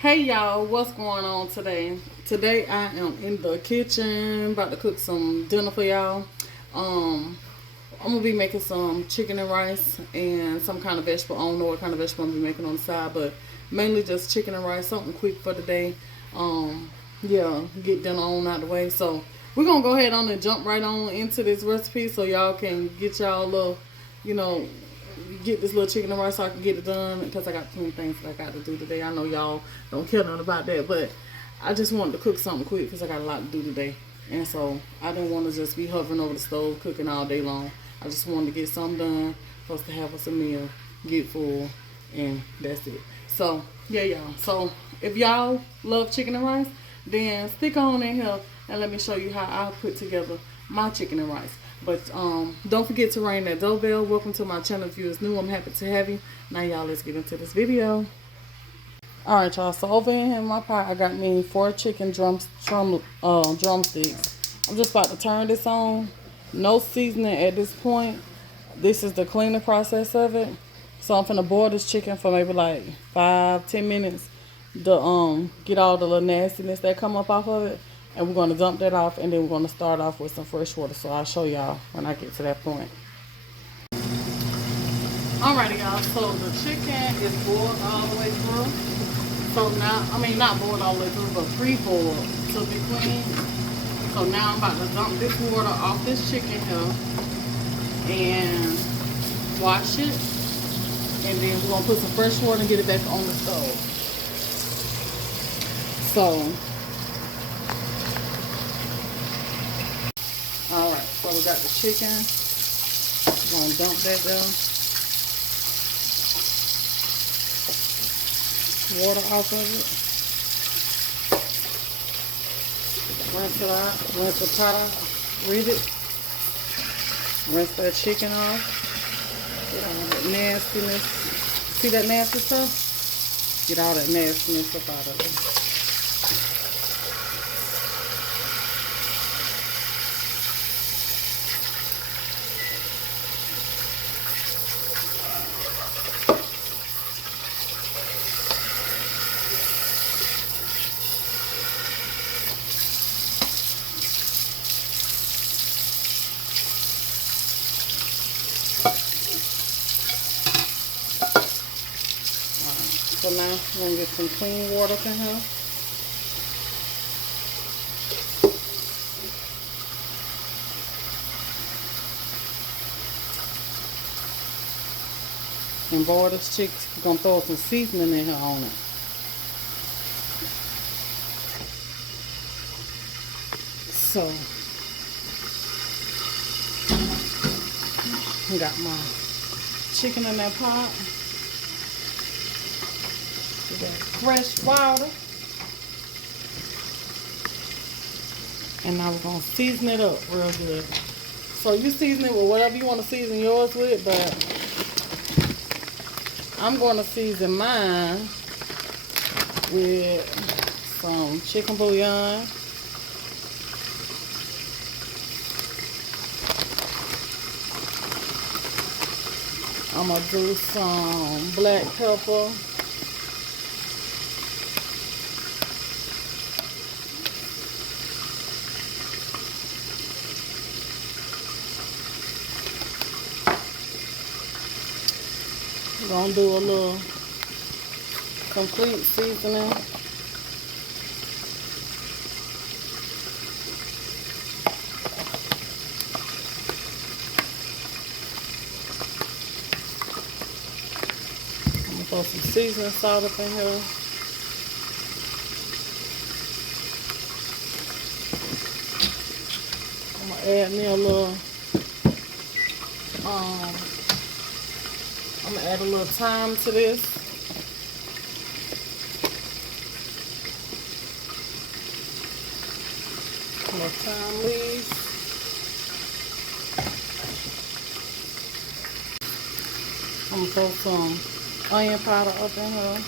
Hey y'all, what's going on today? Today I am in the kitchen about to cook some dinner for y'all. Um, I'm gonna be making some chicken and rice and some kind of vegetable. I don't know what kind of vegetable I'm gonna be making on the side, but mainly just chicken and rice, something quick for the day. Yeah, get dinner on out the way. So we're gonna go ahead on and jump right on into this recipe so y'all can get y'all a little, you know, get this little chicken and rice so I can get it done because I got plenty of things that I got to do today. I know y'all don't care nothing about that, but I just wanted to cook something quick because I got a lot to do today. And so I didn't want to just be hovering over the stove cooking all day long. I just wanted to get something done for us to have us a meal, get full, and that's it. So, yeah, y'all. So, if y'all love chicken and rice, then stick on in here and let me show you how I put together my chicken and rice. But don't forget to ring that doorbell. Welcome to my channel. If you're new, I'm happy to have you. Now, y'all, let's get into this video. All right, y'all. So over here in my pot, I got me 4 chicken drumsticks. I'm just about to turn this on. No seasoning at this point. This is the cleaning process of it. So I'm finna boil this chicken for maybe like 5-10 minutes to get all the little nastiness that come up off of it. And we're gonna dump that off, and then we're gonna start off with some fresh water. So I'll show y'all when I get to that point. Alrighty, y'all. So the chicken is boiled all the way through. So now, I mean, not boiled all the way through, but pre-boiled to be clean. So now I'm about to dump this water off this chicken here and wash it. And then we're gonna put some fresh water and get it back on the stove. So, alright, so we got the chicken. We're gonna dump that there. Water off of it. Rinse it out, rinse the pot out, rid it. Rinse that chicken off. Get all that nastiness. See that nasty stuff? Get all that nastiness up out of it. So now we're going to get some clean water up in here. And boil this chicken. We're going to throw some seasoning in here on it. So, I got my chicken in that pot. Fresh water, and now we're gonna season it up real good. So you season it with whatever you want to season yours with, but I'm going to season mine with some chicken bouillon, I'm gonna do some black pepper, gonna do a little complete seasoning. I'm gonna throw some seasoning salt up in here. I'm gonna add me a little I'm gonna add a little thyme to this. A little thyme leaves. I'm gonna throw some onion powder up in here.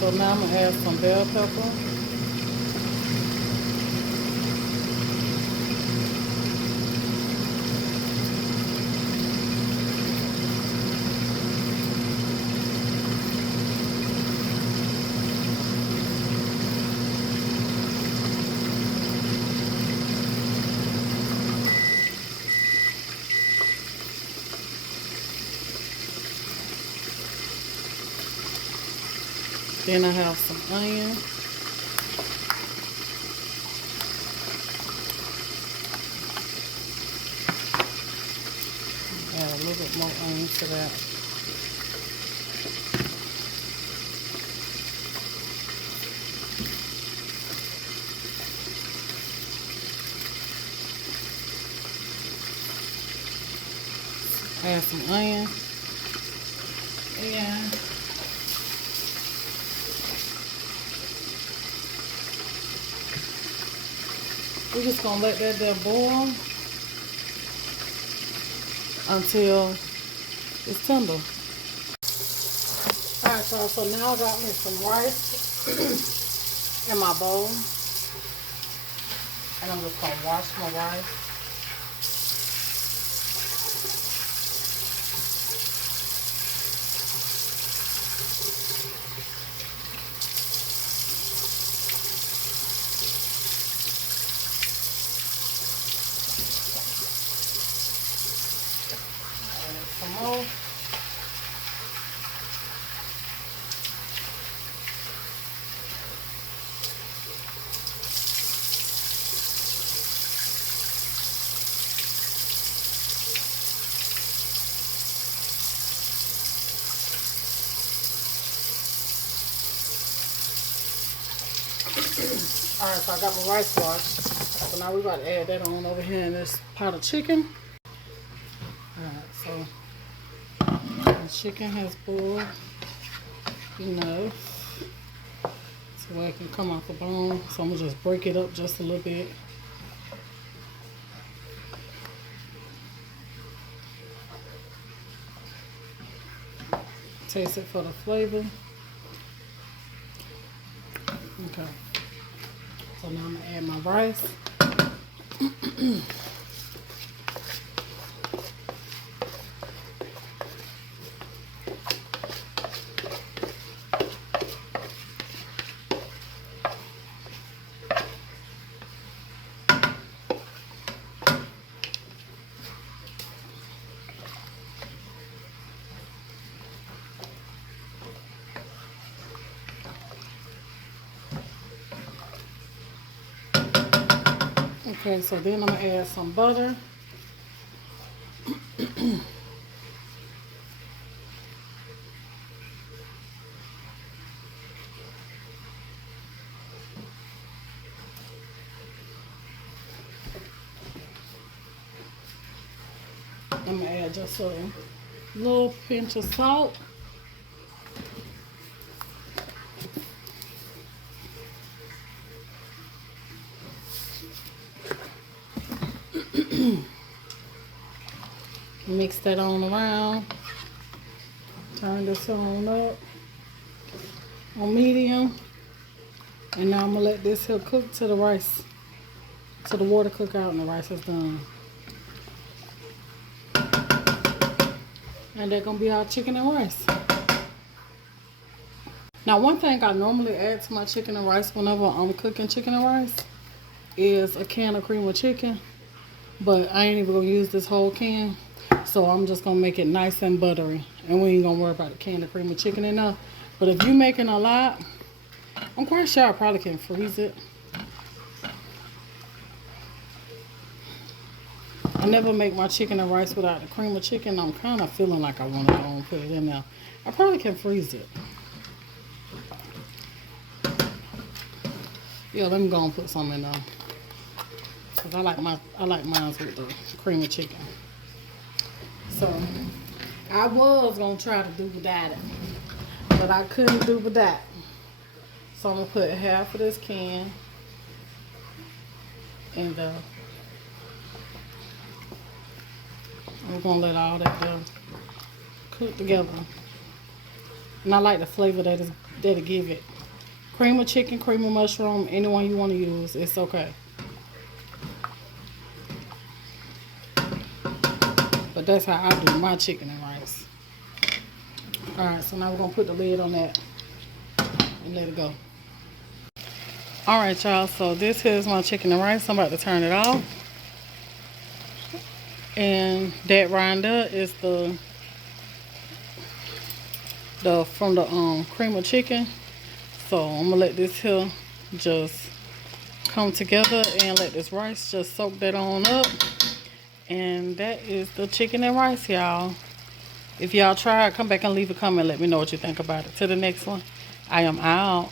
So now I'm gonna add some bell pepper. Then I have some onion. Add a little bit more onion to that. Add some onion. And we're just gonna let that there boil until it's tender. Alright, y'all, so now I got me some rice in my bowl. And I'm just gonna wash my rice. Some more. Alright, so I got my rice washed. So now we're about to add that on over here in this pot of chicken. Alright, so the chicken has boiled enough so it can come off the bone. So I'm gonna just break it up just a little bit. Taste it for the flavor. Okay. So now I'm gonna add my rice. Okay, so then I'm gonna add some butter. I'm gonna add just a little pinch of salt. Mix that on around. Turn this on up on medium. And now I'm gonna let this here cook till the rice, till the water cook out and the rice is done. And they're gonna be our chicken and rice. Now one thing I normally add to my chicken and rice whenever I'm cooking chicken and rice is a can of cream of chicken. But I ain't even gonna use this whole can. So I'm just gonna make it nice and buttery. And we ain't gonna worry about the can of cream of chicken enough. But if you're making a lot, I'm quite sure I probably can freeze it. I never make my chicken and rice without the cream of chicken. I'm kind of feeling like I want to go and put it in there. I probably can freeze it. Yeah, let me go and put some in there. Cause I like mine with the cream of chicken. So I was gonna try to do without it, but I couldn't do with that. So I'm gonna put half of this can in the. We're gonna let all that cook together. And I like the flavor that it give it. Cream of chicken, cream of mushroom, anyone you want to use, it's okay. But that's how I do my chicken and rice. Alright, so now we're gonna put the lid on that and let it go. Alright, y'all, so this here's my chicken and rice. I'm about to turn it off. And that right there is the from the cream of chicken. So I'm gonna let this here just come together and let this rice just soak that on up. And that is the chicken and rice, y'all. If y'all try it, come back and leave a comment. Let me know what you think about it. To the next one, I am out.